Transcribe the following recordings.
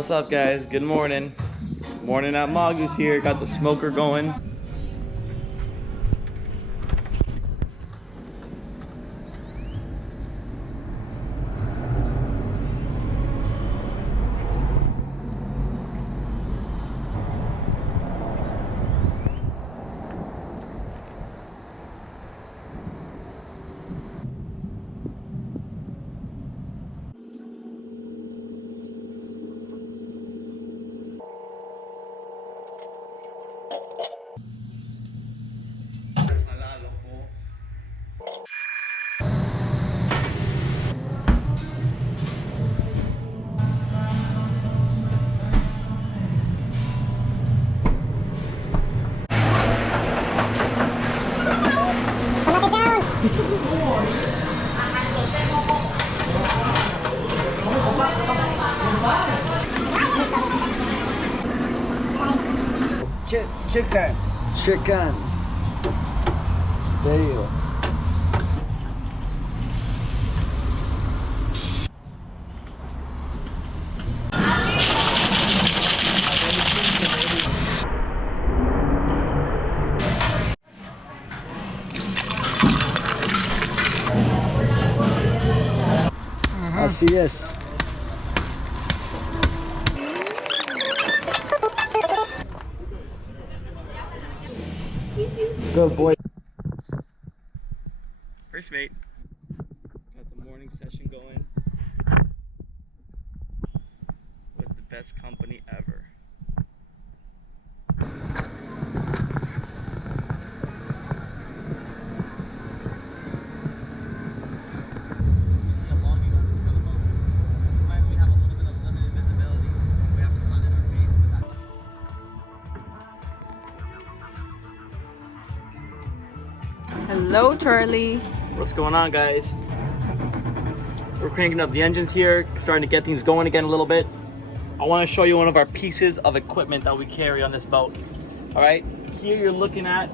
What's up, guys? Good morning. Morning at Magu's here. Got the smoker going. Chicken. There you go. Así es. Good boy. First mate. Got the morning session going with the best company ever. Hello, Charlie. What's going on, guys? We're cranking up the engines here, starting to get things going again a little bit. I want to show you one of our pieces of equipment that we carry on this boat. All right, here you're looking at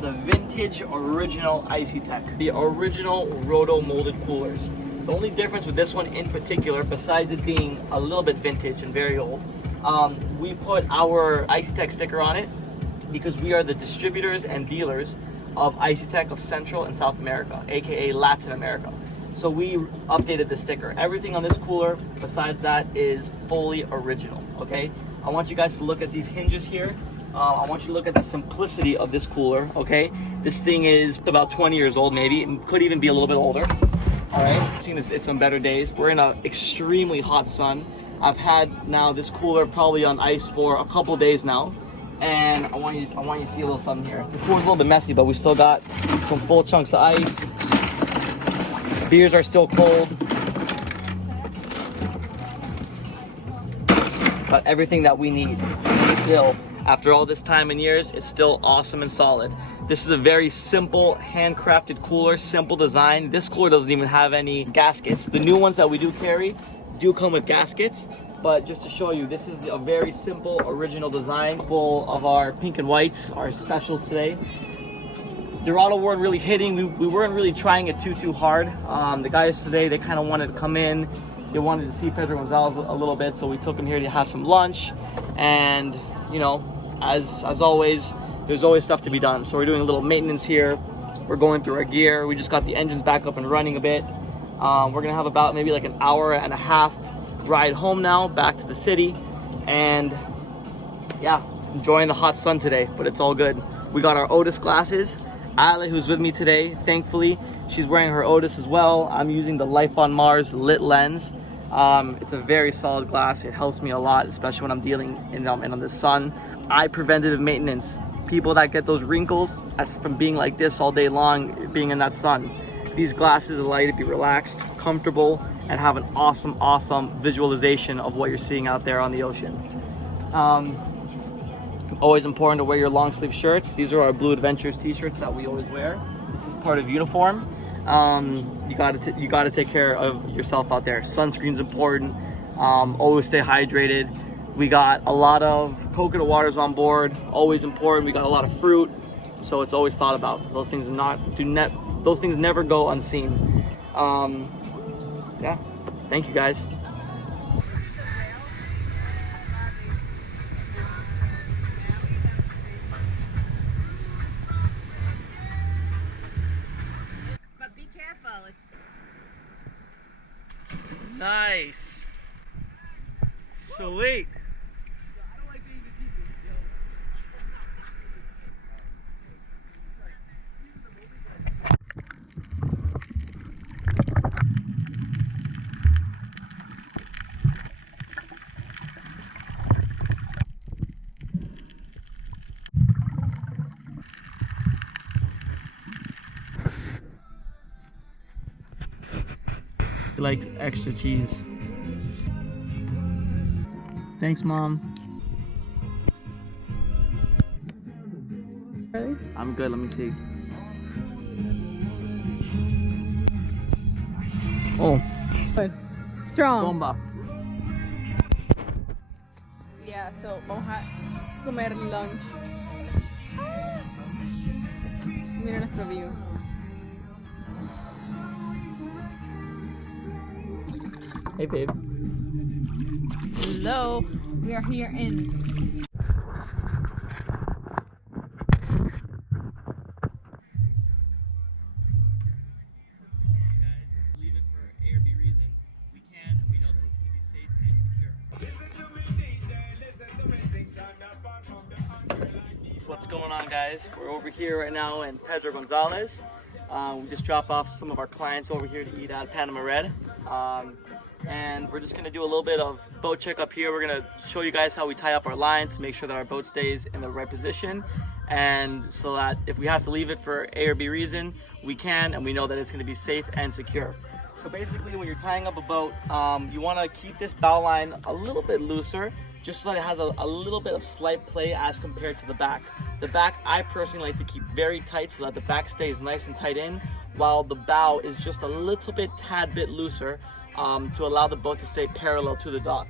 the vintage original Icey-Tek, the original roto molded coolers. The only difference with this one in particular, besides it being a little bit vintage and very old, we put our Icey-Tek sticker on it because we are the distributors and dealers of Icey-Tek of Central and South America, aka Latin America. So we updated the sticker. Everything on this cooler besides that is fully original, okay? I want you guys to look at these hinges here. I want you to look at the simplicity of this cooler, okay? This thing is about 20 years old maybe. It could even be a little bit older, all right? I've seen it's on better days. We're in an extremely hot sun. I've had now this cooler probably on ice for a couple days now. And I want you to see a little something here. The cooler's a little bit messy, but we still got some full chunks of ice. Beers are still cold. But everything that we need still, after all this time and years, it's still awesome and solid. This is a very simple, handcrafted cooler, simple design. This cooler doesn't even have any gaskets. The new ones that we do carry do come with gaskets. But just to show you, this is a very simple, original design, full of our pink and whites, our specials today. Dorado weren't really hitting. We weren't really trying it too hard. The guys today, they kind of wanted to come in. They wanted to see Pedro Gonzalez a little bit, so we took him here to have some lunch. And, you know, as always, there's always stuff to be done. So we're doing a little maintenance here. We're going through our gear. We just got the engines back up and running a bit. We're gonna have about maybe like an hour and a half ride home now, back to the city, and yeah, enjoying the hot sun today, but it's all good. We got our Otis glasses. Ale, who's with me today, thankfully, she's wearing her Otis as well. I'm using the Life on Mars lit lens. It's a very solid glass. It helps me a lot, especially when I'm dealing in the sun. Eye preventative maintenance. People that get those wrinkles, that's from being like this all day long, being in that sun. These glasses allow you to be relaxed, comfortable, and have an awesome visualization of what you're seeing out there on the ocean. Always important to wear your long sleeve shirts. These are our Blue Adventures t-shirts that we always wear. This is part of uniform. You gotta take care of yourself out there. Sunscreen's important. Always stay hydrated. We got a lot of coconut waters on board, always important. We got a lot of fruit, so it's always thought about. Those things those things never go unseen. Yeah, thank you guys. Nice. Sweet. He likes extra cheese. Thanks, Mom. Really? I'm good, let me see. Oh, Good. Strong. bomba. Yeah, so vamos a comer lunch. Mira nuestro view. Hey, babe. Hello. We are here in Leave it for A or B reason. We can, and we know that it's going to be safe and secure. What's going on, guys? We're over here right now in Pedro Gonzalez. We just dropped off some of our clients over here to eat at Panama Red. And we're just going to do a little bit of boat check up here. We're going to show you guys how we tie up our lines to make sure that our boat stays in the right position, and so that if we have to leave it for A or B reason, we can, and we know that it's going to be safe and secure. So basically, when you're tying up a boat, you want to keep this bow line a little bit looser, just so that it has a little bit of slight play as compared to the back. The back, I personally like to keep very tight so that the back stays nice and tight in, while the bow is just a little bit, tad bit looser, to allow the boat to stay parallel to the dock.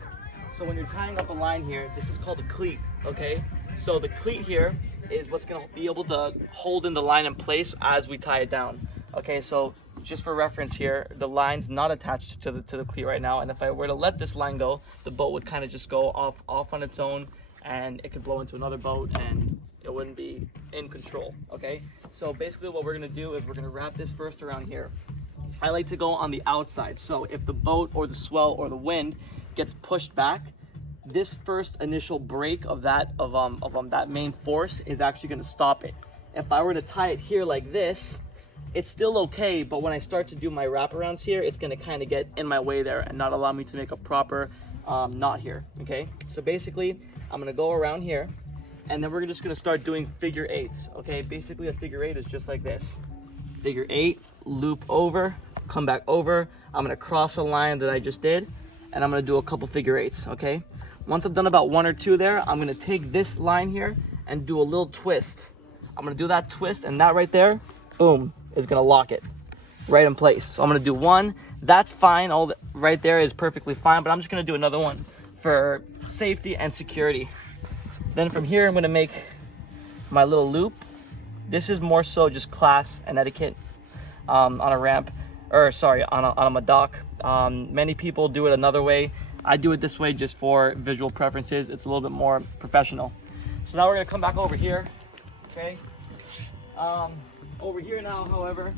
So when you're tying up a line here, this is called a cleat, okay? So the cleat here is what's gonna be able to hold in the line in place as we tie it down. Okay, so just for reference here, the line's not attached to the cleat right now, and if I were to let this line go, the boat would kind of just go off on its own, and it could blow into another boat, and it wouldn't be in control, okay? So basically what we're gonna do is we're gonna wrap this first around here. I like to go on the outside, so if the boat or the swell or the wind gets pushed back, this first initial break of that that main force is actually going to stop it. If I were to tie it here like this, it's still okay, but when I start to do my wraparounds here, it's going to kind of get in my way there and not allow me to make a proper knot here. Okay, so basically I'm going to go around here, and then we're just going to start doing figure eights. Okay, basically a figure eight is just like this: figure eight, loop over, come back over. I'm gonna cross a line that I just did, and I'm gonna do a couple figure eights, okay? Once I've done about one or two there, I'm gonna take this line here and do a little twist. I'm gonna do that twist, and that right there, boom, is gonna lock it right in place. So I'm gonna do one, that's fine, right there is perfectly fine, but I'm just gonna do another one for safety and security. Then from here, I'm gonna make my little loop. This is more so just class and etiquette on a ramp, or sorry, on a dock. Many people do it another way. I do it this way just for visual preferences. It's a little bit more professional. So now we're gonna come back over here, okay? Over here now, however,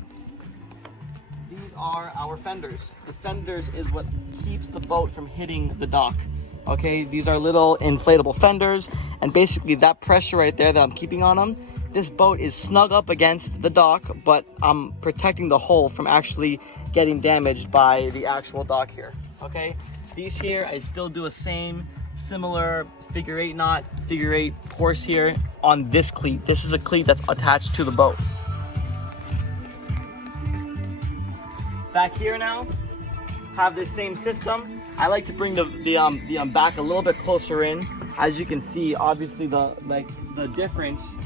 these are our fenders. The fenders is what keeps the boat from hitting the dock. Okay, these are little inflatable fenders, and basically that pressure right there that I'm keeping on them, this boat is snug up against the dock, but I'm protecting the hull from actually getting damaged by the actual dock here. Okay, these here, I still do a similar figure eight knot, figure eight course here on this cleat. This is a cleat that's attached to the boat. Back here now, have this same system. I like to bring the back a little bit closer in. As you can see, obviously the difference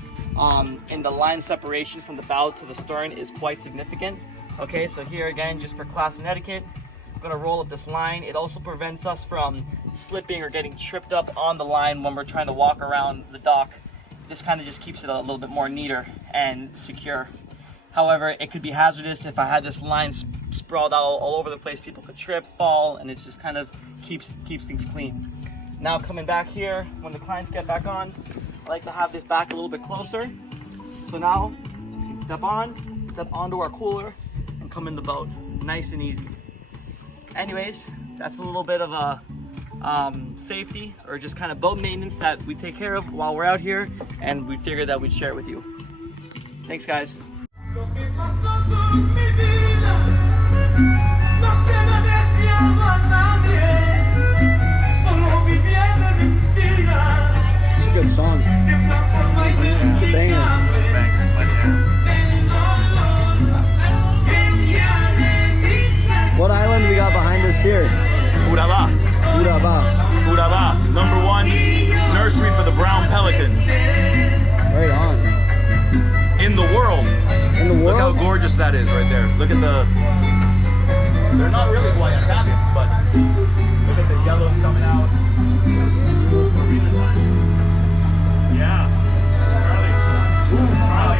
in the line separation from the bow to the stern is quite significant. Okay, so here again, just for class and etiquette, I'm gonna roll up this line. It also prevents us from slipping or getting tripped up on the line when we're trying to walk around the dock. This kind of just keeps it a little bit more neater and secure. However, it could be hazardous if I had this line sprawled out all over the place. People could trip, fall, and it just kind of keeps things clean. Now coming back here, when the clients get back on, I like to have this back a little bit closer. So now you can step onto our cooler, and come in the boat, nice and easy. Anyways, that's a little bit of a safety or just kind of boat maintenance that we take care of while we're out here, and we figured that we'd share it with you. Thanks, guys. It's a good song. It's a banger. What island we got behind us here? Urabá. Urabá. Urabá, #1 nursery for the brown pelican Right on. in the world. In the Look how world? gorgeous that is right there. Look at the, they're not really guayacabes, but look at the yellows coming out. Yeah. Charlie.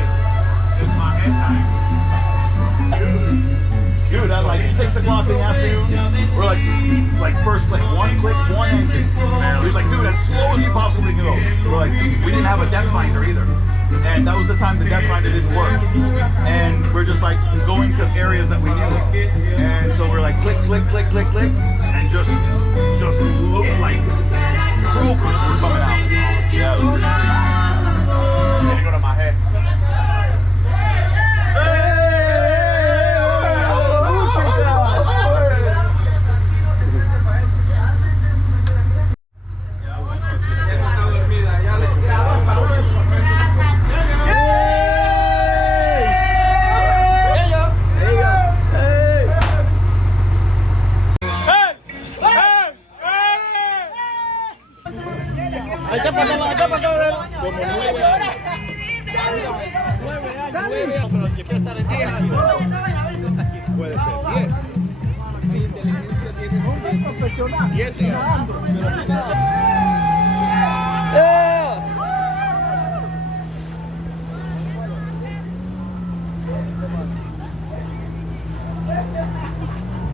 It's my head time. Dude, at like 6 o'clock in the afternoon, we're like first click, one engine. He was like, dude, as slow as you possibly can go. We're like, we didn't have a depth finder either. And that was the time the depth finder didn't work. And we're just like going to areas that we knew. And so we're like click, click, click, click, click. And just looked like croakers were coming out. Yeah, it was pretty sweet. Then you go to my head. ¡Eh!